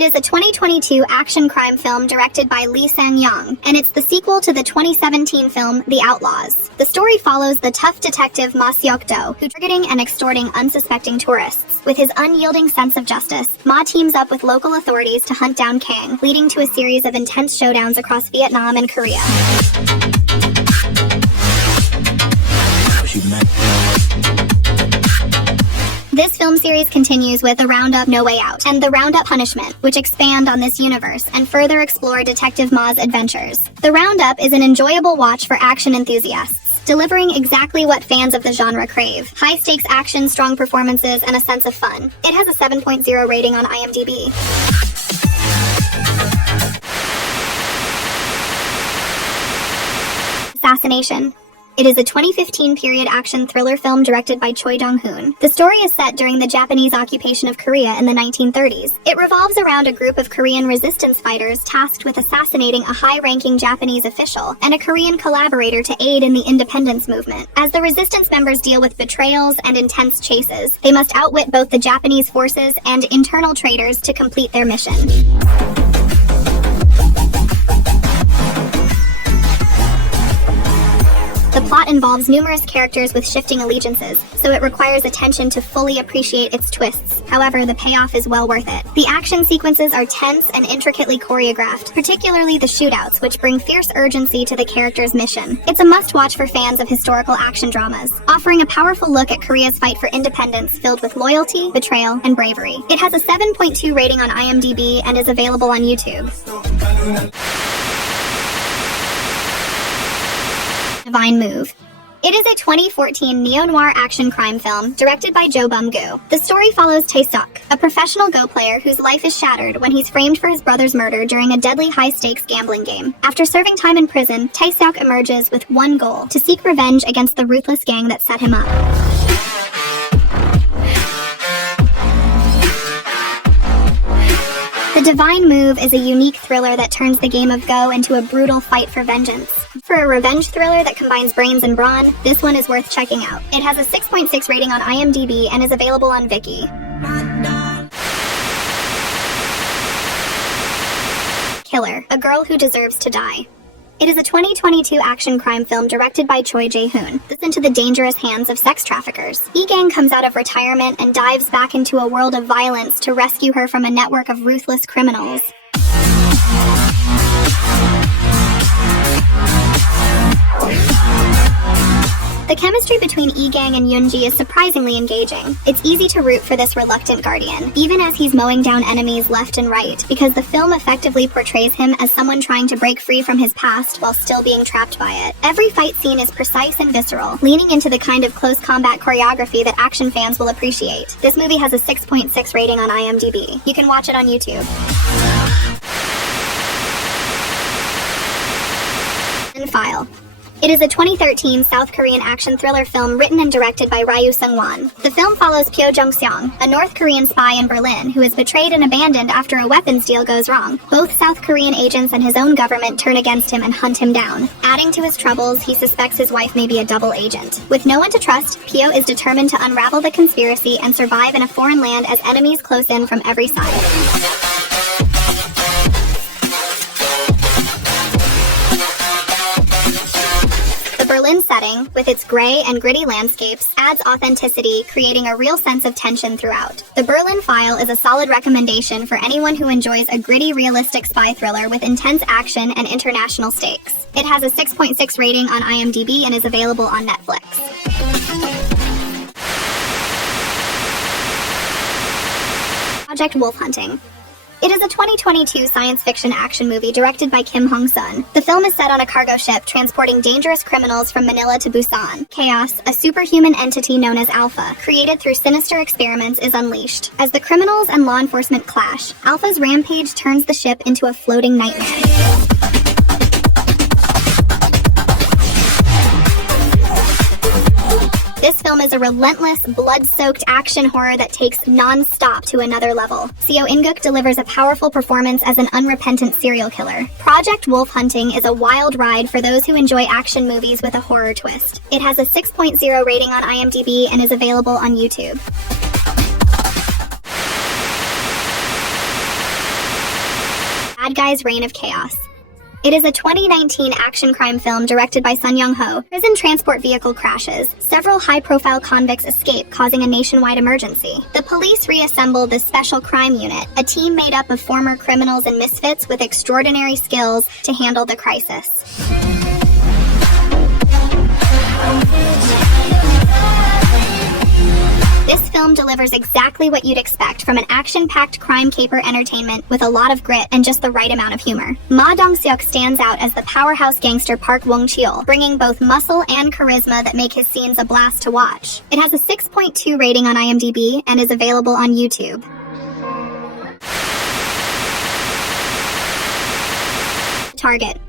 It is a 2022 action crime film directed by Lee Sang-young, and it's the sequel to the 2017 film The Outlaws. The story follows the tough detective Ma Seok-do, who's targeting and extorting unsuspecting tourists. With his unyielding sense of justice, Ma teams up with local authorities to hunt down Kang, leading to a series of intense showdowns across Vietnam and Korea. This film series continues with The Roundup No Way Out and The Roundup Punishment, which expand on this universe and further explore Detective Ma's adventures. The Roundup is an enjoyable watch for action enthusiasts, delivering exactly what fans of the genre crave: high-stakes action, strong performances, and a sense of fun. It has a 7.0 rating on IMDb. Assassination. It is a 2015 period action thriller film directed by Choi Dong-hoon. The story is set during the Japanese occupation of Korea in the 1930s. It revolves around a group of Korean resistance fighters tasked with assassinating a high-ranking Japanese official and a Korean collaborator to aid in the independence movement. As the resistance members deal with betrayals and intense chases, they must outwit both the Japanese forces and internal traitors to complete their mission. The plot involves numerous characters with shifting allegiances, so it requires attention to fully appreciate its twists. However, the payoff is well worth it. The action sequences are tense and intricately choreographed, particularly the shootouts, which bring fierce urgency to the character's mission. It's a must-watch for fans of historical action dramas, offering a powerful look at Korea's fight for independence filled with loyalty, betrayal, and bravery. It has a 7.2 rating on IMDb and is available on YouTube. Divine Move. It is a 2014 neo-noir action crime film directed by Jo Bum-gu. The story follows Tae-seok, a professional Go player whose life is shattered when he's framed for his brother's murder during a deadly high-stakes gambling game. After serving time in prison, Tae-seok emerges with one goal: to seek revenge against the ruthless gang that set him up. The Divine Move is a unique thriller that turns the game of Go into a brutal fight for vengeance. For a revenge thriller that combines brains and brawn, this one is worth checking out. It has a 6.6 rating on IMDb and is available on Viki. Killer, a girl who deserves to die. It is a 2022 action crime film directed by Choi Jae-hoon. This into the dangerous hands of sex traffickers. Ee-gang comes out of retirement and dives back into a world of violence to rescue her from a network of ruthless criminals. The chemistry between Ee-gang and Yoonji is surprisingly engaging. It's easy to root for this reluctant guardian, even as he's mowing down enemies left and right, because the film effectively portrays him as someone trying to break free from his past while still being trapped by it. Every fight scene is precise and visceral, leaning into the kind of close combat choreography that action fans will appreciate. This movie has a 6.6 rating on IMDb. You can watch it on YouTube. And File. It is a 2013 South Korean action thriller film written and directed by Ryu Seung-won. The film follows Pyo Jung-seong, a North Korean spy in Berlin who is betrayed and abandoned after a weapons deal goes wrong. Both South Korean agents and his own government turn against him and hunt him down. Adding to his troubles, he suspects his wife may be a double agent. With no one to trust, Pyo is determined to unravel the conspiracy and survive in a foreign land as enemies close in from every side. The Berlin setting, with its gray and gritty landscapes, adds authenticity, creating a real sense of tension throughout. The Berlin File is a solid recommendation for anyone who enjoys a gritty, realistic spy thriller with intense action and international stakes. It has a 6.6 rating on IMDb and is available on Netflix. Project Wolf Hunting. It is a 2022 science fiction action movie directed by Kim Hong-sun. The film is set on a cargo ship transporting dangerous criminals from Manila to Busan. Chaos, a superhuman entity known as Alpha, created through sinister experiments, is unleashed. As the criminals and law enforcement clash, Alpha's rampage turns the ship into a floating nightmare. This film is a relentless, blood-soaked action horror that takes non-stop to another level. Seo In-guk delivers a powerful performance as an unrepentant serial killer. Project Wolf Hunting is a wild ride for those who enjoy action movies with a horror twist. It has a 6.0 rating on IMDb and is available on YouTube. guy's reign of chaos. It is a 2019 action crime film directed by Sun Young-ho. Prison transport vehicle crashes. Several high-profile convicts escape, causing a nationwide emergency. The police reassemble the Special Crime Unit, a team made up of former criminals and misfits with extraordinary skills to handle the crisis. This film delivers exactly what you'd expect from an action-packed crime caper entertainment with a lot of grit and just the right amount of humor. Ma Dong-seok stands out as the powerhouse gangster Park Wong-cheol, bringing both muscle and charisma that make his scenes a blast to watch. It has a 6.2 rating on IMDb and is available on YouTube. Target.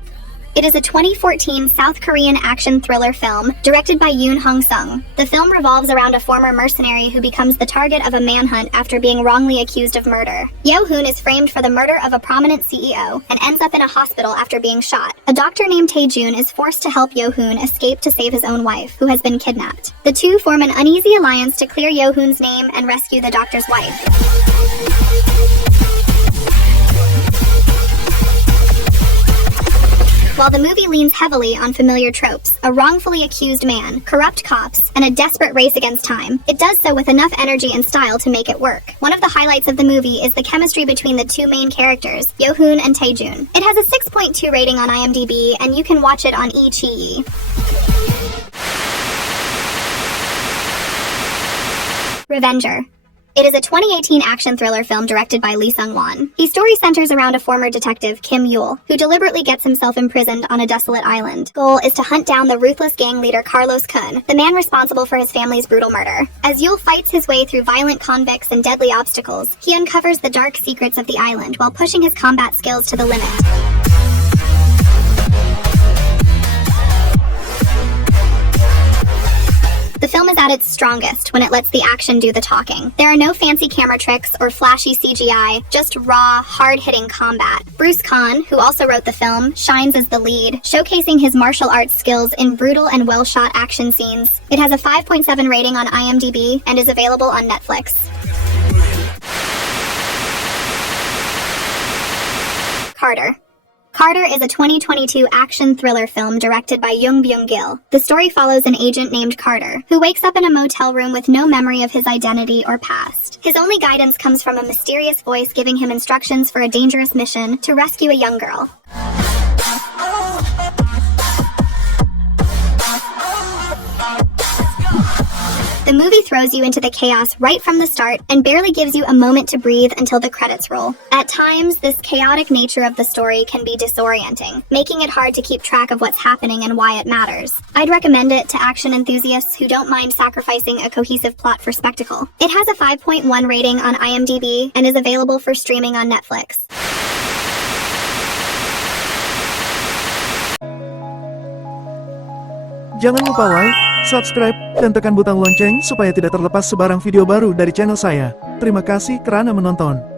It is a 2014 South Korean action thriller film directed by Yoon Hong-sung. The film revolves around a former mercenary who becomes the target of a manhunt after being wrongly accused of murder. Yo-hoon is framed for the murder of a prominent CEO and ends up in a hospital after being shot. A doctor named Tae-jun is forced to help Yo-hoon escape to save his own wife, who has been kidnapped. The two form an uneasy alliance to clear Yo-hoon's name and rescue the doctor's wife. While the movie leans heavily on familiar tropes, a wrongfully accused man, corrupt cops, and a desperate race against time, it does so with enough energy and style to make it work. One of the highlights of the movie is the chemistry between the two main characters, Yo-hoon and Tae-jun. It has a 6.2 rating on IMDb, and you can watch it on iQIYI. Revenger. It is a 2018 action thriller film directed by Lee Sung-won. His story centers around a former detective, Kim Yul, who deliberately gets himself imprisoned on a desolate island. Goal is to hunt down the ruthless gang leader Carlos Kun, the man responsible for his family's brutal murder. As Yul fights his way through violent convicts and deadly obstacles, he uncovers the dark secrets of the island while pushing his combat skills to the limit. The film is at its strongest when it lets the action do the talking. There are no fancy camera tricks or flashy CGI, just raw, hard-hitting combat. Bruce Kahn, who also wrote the film, shines as the lead, showcasing his martial arts skills in brutal and well-shot action scenes. It has a 5.7 rating on IMDb and is available on Netflix. Carter. Carter is a 2022 action thriller film directed by Young Byung-gil. The story follows an agent named Carter, who wakes up in a motel room with no memory of his identity or past. His only guidance comes from a mysterious voice giving him instructions for a dangerous mission to rescue a young girl. The movie throws you into the chaos right from the start and barely gives you a moment to breathe until the credits roll. At times, this chaotic nature of the story can be disorienting, making it hard to keep track of what's happening and why it matters. I'd recommend it to action enthusiasts who don't mind sacrificing a cohesive plot for spectacle. It has a 5.1 rating on IMDb and is available for streaming on Netflix. Jangan lupa like, subscribe, dan tekan butang lonceng supaya tidak terlepas sebarang video baru dari channel saya. Terima kasih kerana menonton.